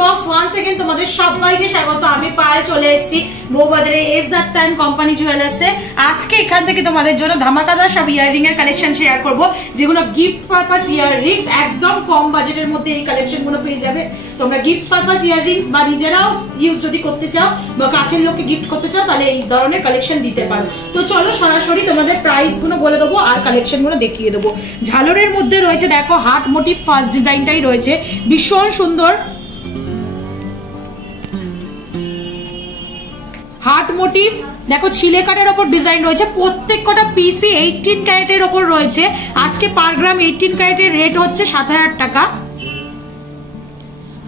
Box once again তোমাদের সবাইকে স্বাগত। আমি পায়ে চলে এসেছি বউবাজারে এস দত্তা এন্ড কোম্পানি জুয়েলার্সে। আজকে এখান থেকে তোমাদের জন্য ধামাকাদার সব ইয়াররিং এর কালেকশন শেয়ার করব, যেগুলো গিফট পারপাস ইয়াররিংস। একদম কম বাজেটের মধ্যে এই কালেকশনগুলো পেয়ে যাবে। তোমরা গিফট পারপাস ইয়াররিংস বা নিজেরাও ইউজ যদি করতে চাও বা কাছের লোককে গিফট করতে চাও তাহলে এই ধরনের কালেকশন দিতে পারো। তো চলো সরাসরি তোমাদের প্রাইস গুলো বলে দেবো আর কালেকশন গুলো দেখিয়ে দেবো। ঝালরের মধ্যে রয়েছে দেখো হার্ট মোটিভ, ফার্স্ট ডিজাইনটাই রয়েছে ভীষণ সুন্দর। হার্ট মোটিভ দেখো ছিলে কাটার উপর ডিজাইন রয়েছে, প্রত্যেক কটা পিসি 18 ক্যারেটের উপর রয়েছে। আজকে পার গ্রাম 18 ক্যারেটের রেট হচ্ছে 7000 টাকা।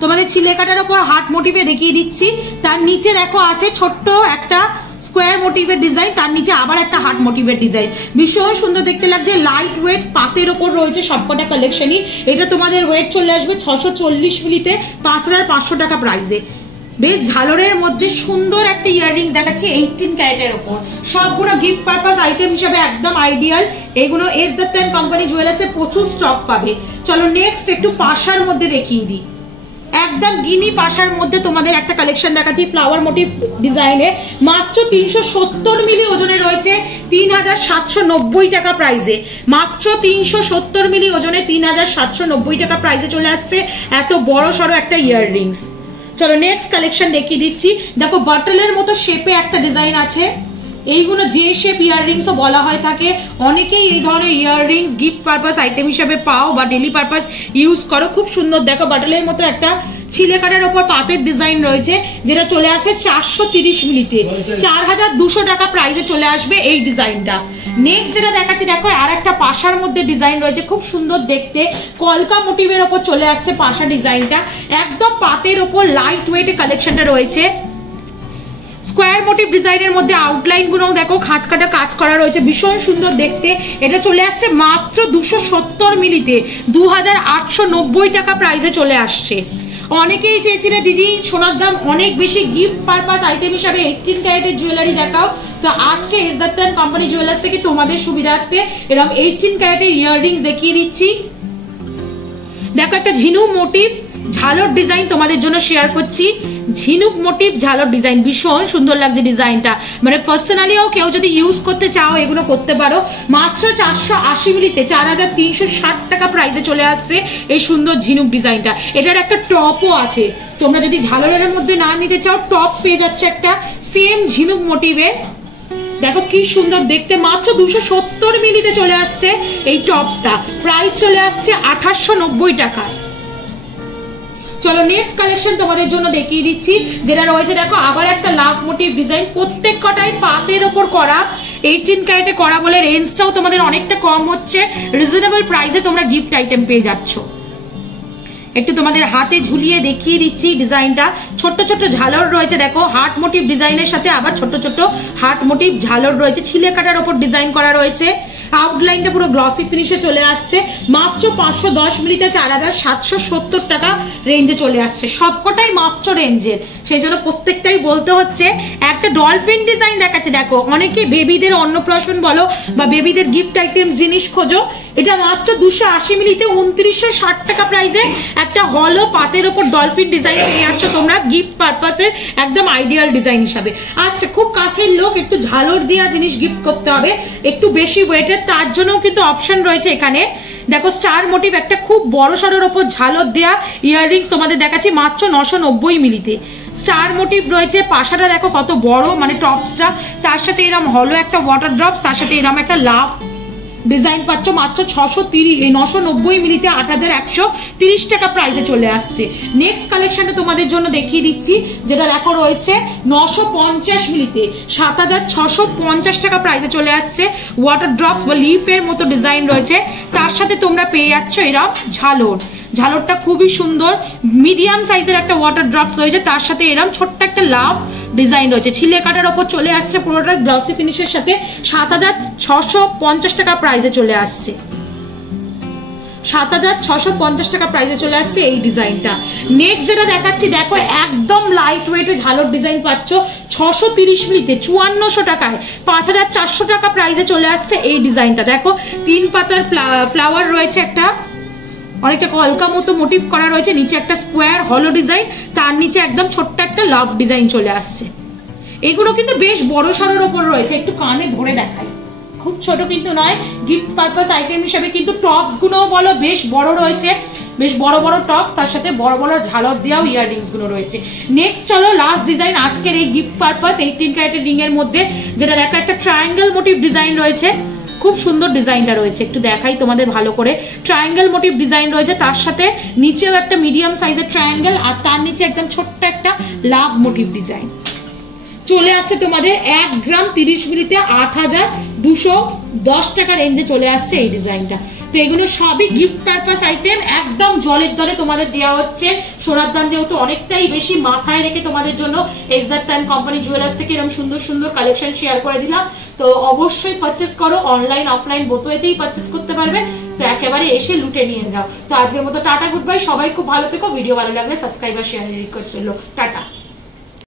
তোমাদের ছিলে কাটার উপর হার্ট মোটিভে দেখিয়ে দিচ্ছি। তার নিচে দেখো আছে ছোট্ট একটা স্কোয়ার মোটিভের ডিজাইন, তার নিচে আবার একটা হার্ট মোটিভের ডিজাইন। ভীষণ সুন্দর দেখতে লাগছে, লাইট ওয়েট পাতের ওপর রয়েছে সবকটা কালেকশনই। এটা তোমাদের ওয়েট চলে আসবে 640 মিলিতে 5500 টাকা প্রাইসে। বেশ ঝালরের মধ্যে সুন্দর একটা ইয়াররিং দেখাচ্ছি 18 ক্যারেটের ওপর। সবগুলো গিফট পারপাস আইটেম হিসেবে একদম আইডিয়াল। এইগুলো এস দত্তা এন্ড কোম্পানি জুয়েলার্সে প্রচুর স্টক পাবে। চলো নেক্সট একটু পাশার মধ্যে দেখিয়ে দিই। একদম গিনি পাশার মধ্যে তোমাদের একটা কালেকশন দেখাচ্ছি ফ্লাওয়ার মোটিভ ডিজাইনে। মাত্র 370 মিলি ওজনে রয়েছে 3790 টাকা প্রাইসে। মাত্র 370 মিলি ওজনে 3790 টাকা প্রাইসে চলে আসছে এত বড় সড়ো একটা ইয়াররিংস। চলো নেক্সট কালেকশন দেখিয়ে দিচ্ছি। দেখো বটলের মতো শেপে একটা ডিজাইন আছে। এইগুলো যে শেপ ইয়াররিংসও বলা হয় থাকে। অনেকেই এই ধরনের ইয়াররিংস গিফট পারপাস আইটেম হিসেবে পাও বা ডেলি পারপাস ইউজ করো। খুব সুন্দর দেখো বটলের মতো একটা ছিলে কাটার ওপর পাতের ডিজাইন রয়েছে, যেটা চলে আসে 430 মিলিতে 4200 টাকা প্রাইসে চলে আসবে এই ডিজাইনটা। নেক্সট যেটা দেখাচ্ছি দেখো আর একটা পাশার মধ্যে ডিজাইন রয়েছে, খুব সুন্দর দেখতে কলকা মোটিভের ওপর চলে আসছে পাশা ডিজাইনটা। একদম পাতের ওপর লাইট ওয়েটে কালেকশনটা রয়েছে। স্কোয়ার মোটিভ ডিজাইনের মধ্যে আউটলাইন গুলো দেখো খাঁজ কাটা কাজ করা রয়েছে, ভীষণ সুন্দর দেখতে। এটা চলে আসছে মাত্র 270 মিলিতে 2890 টাকা প্রাইসে চলে আসছে। অনেকেই চেয়েছিলে দিদি সোনার দাম অনেক বেশি, গিফট পারপাস আইটেম হিসাবে 18 ক্যারেটের জুয়েলারি দেখাও। তো আজকে S Dutta and company jewellers থেকে তোমাদের সুবিধার্থে এরকম 18 ক্যারেটের ইয়াররিংস দেখিয়ে দিচ্ছি। দেখো একটা ঝিনুক মোটিভ ঝালর ডিজাইন তোমাদের জন্য শেয়ার করছি। ঝিনুক মোটিভ ঝালর ডিজাইন ভীষণ সুন্দর লাগছে ডিজাইনটা। মানে পার্সোনালিও কেউ যদি ইউজ করতে চাও এগুলো করতে পারো। মাত্র 480 মিলিতে 4360 টাকা প্রাইসে চলে আসছে এই সুন্দর ঝিনুক ডিজাইনটা। এটার একটা টপও আছে, তোমরা যদি ঝালরের মধ্যে না নিতে চাও টপ পেয়ে যাচ্ছে একটা সেম ঝিনুক মোটিভে। দেখো কি সুন্দর দেখতে, মাত্র 270 মিলিতে চলে আসছে এই টপটা। প্রাইস চলে আসছে 2890 টাকায়। চলো নেক্সট কালেকশন তোমাদের জন্য দেখিয়ে দিচ্ছি, যেটা রয়েছে দেখো আবার একটা লাভ মোটিভ ডিজাইন। প্রত্যেক কটাই পাতের ওপর করা, 18 ক্যারেটে করা বলে রেঞ্জটাও তোমাদের অনেকটা কম হচ্ছে। রিজনেবল প্রাইসে তোমরা গিফট আইটেম পেয়ে যাচ্ছ। একটু তোমাদের হাতে ঝুলিয়ে দেখিয়ে দিচ্ছি ডিজাইনটা। ছোট্ট ছোট্ট ঝালর রয়েছে দেখো, হার্ট মোটিভ ডিজাইনের সাথে আবার ছোট্ট ছোট্ট হার্ট মোটিভ ঝালর রয়েছে, ছিলে কাটার ওপর ডিজাইন করা রয়েছে। আউটলাইনটা পুরো গ্লসি ফিনিশে চলে আসছে। মাত্র 510 মিলিতে 4770 টাকা রেঞ্জে চলে আসছে। সবকটাই মাত্র রেঞ্জের, সেই জন্য প্রত্যেকটাই বলতে হচ্ছে। একটা ডলফিন ডিজাইন দেখাচ্ছে দেখো, অনেকে বেবিদের অন্নপ্রাশন বলো বা বেবিদের গিফট আইটেম জিনিস খোঁজো। এটা মাত্র 280 মিলিতে 2960 টাকা প্রাইসে একটা হলো পাতের ওপর ডলফিন ডিজাইন পেয়ে যাচ্ছ তোমরা গিফট পারপাসের একদম আইডিয়াল ডিজাইন হিসাবে। আচ্ছা খুব কাছের লোক একটু ঝালর দেওয়া জিনিস গিফট করতে হবে, একটু বেশি ওয়েটের, তার জন্য কিন্তু অপশন রয়েছে এখানে। দেখো স্টার মোটিভ একটা খুব বড় সড়োর ওপর ঝালর দেয়া ইয়াররিংস তোমাদের দেখাচ্ছি মাত্র 990 মিলিতে। স্টার মোটিভ রয়েছে, পাশাটা দেখো কত বড়, মানে টপসটা, তার সাথে এরকম হলো একটা ওয়াটার ড্রপস, তার সাথে এরকম একটা লাভ ডিজাইন পাচ্ছ মাত্র 990 মিলিতে 8130 টাকা প্রাইসে চলে আসছে। নেক্সট কালেকশনটা তোমাদের জন্য দেখিয়ে দিচ্ছি, যেটা দেখো রয়েছে 950 মিলিতে 7650 টাকা প্রাইসে চলে আসছে। ওয়াটার ড্রপস বা লিফের মতো ডিজাইন রয়েছে, তার সাথে তোমরা পেয়ে যাচ্ছ এরকম ঝালর। ঝালরটা খুবই সুন্দর, মিডিয়াম সাইজের একটা ওয়াটার ড্রপস রয়েছে, তার সাথে এরকম ছোট্ট একটা লাভ ডিজাইন রয়েছে। ছিলে কাটার ওপর চলে আসছে পুরোটা গ্লসি ফিনিশের সাথে 7650 টাকা প্রাইসে চলে আসছে। 7650 টাকা প্রাইসে চলে আসছে এই ডিজাইনটা। নেক্সট যেটা দেখাচ্ছি দেখো একদম লাইট ওয়েটে ঝালর ডিজাইন পাচ্ছ 630 মিলিতে 5400 টাকায় 5400 টাকা প্রাইসে চলে আসছে এই ডিজাইনটা। দেখো 3 পাতার ফ্লাওয়ার রয়েছে একটা অনেকটা কলকা মতো মোটিভ করা রয়েছে, নিচে একটা স্কোয়ার হলো ডিজাইন, তার নিচে একদম ছোট্ট একটা লাভ ডিজাইন চলে আসছে। এগুলো কিন্তু বেশ বড় সড়োর ওপর রয়েছে, একটু কানে ধরে দেখাই, খুব ছোট কিন্তু নয়। গিফট পারপাস আইটেম হিসেবে কিন্তু টপস গুলো বলো বেশ বড় রয়েছে, বেশ বড় বড় টপস, তার সাথে বড় বড় ঝালর দেওয়া ইয়াররিংস গুলো রয়েছে। নেক্সট চলো লাস্ট ডিজাইন আজকের এই গিফট পারপাস 18 ক্যারেটের রিং এর মধ্যে, যেটা দেখো একটা ট্রায়াঙ্গেল মোটিভ ডিজাইন রয়েছে, খুব সুন্দর ডিজাইনটা রয়েছে, একটু দেখাই তোমাদের ভালো করে। ট্রায়াঙ্গেল মোটিভ ডিজাইন রয়েছে, তার সাথে নিচেও একটা মিডিয়াম সাইজের ট্রায়াঙ্গেল, আর তার নিচে একদম ছোট্ট একটা লাভ মোটিভ ডিজাইন চলে আসছে তোমাদের 1 গ্রাম 30 মিলিতে 8210 টাকা রেঞ্জে চলে আসছে এই ডিজাইনটা। তো এগুলো সবই গিফট পারপাস আইটেম, একদম জলের দরে তোমাদের দেওয়া হচ্ছে। সোনার দাম যেহেতু অনেকটাই বেশি, মাথায় রেখে তোমাদের জন্য এসদার টাইম কোম্পানি জুয়েলার্স থেকে এরকম সুন্দর সুন্দর কালেকশন শেয়ার করে দিলাম। তো অবশ্যই পারচেস করো, অনলাইন অফলাইন বোথওয়েতেই পারচেস করতে পারবে। তো একেবারে এসে লুটে নিয়ে যাও। তো আজকের মতো টাটা, গুড বাই, সবাই খুব ভালো থেকো। ভিডিও ভালো লাগলে সাবস্ক্রাইব আর শেয়ারের রিকোয়েস্ট রইলো। টাটা।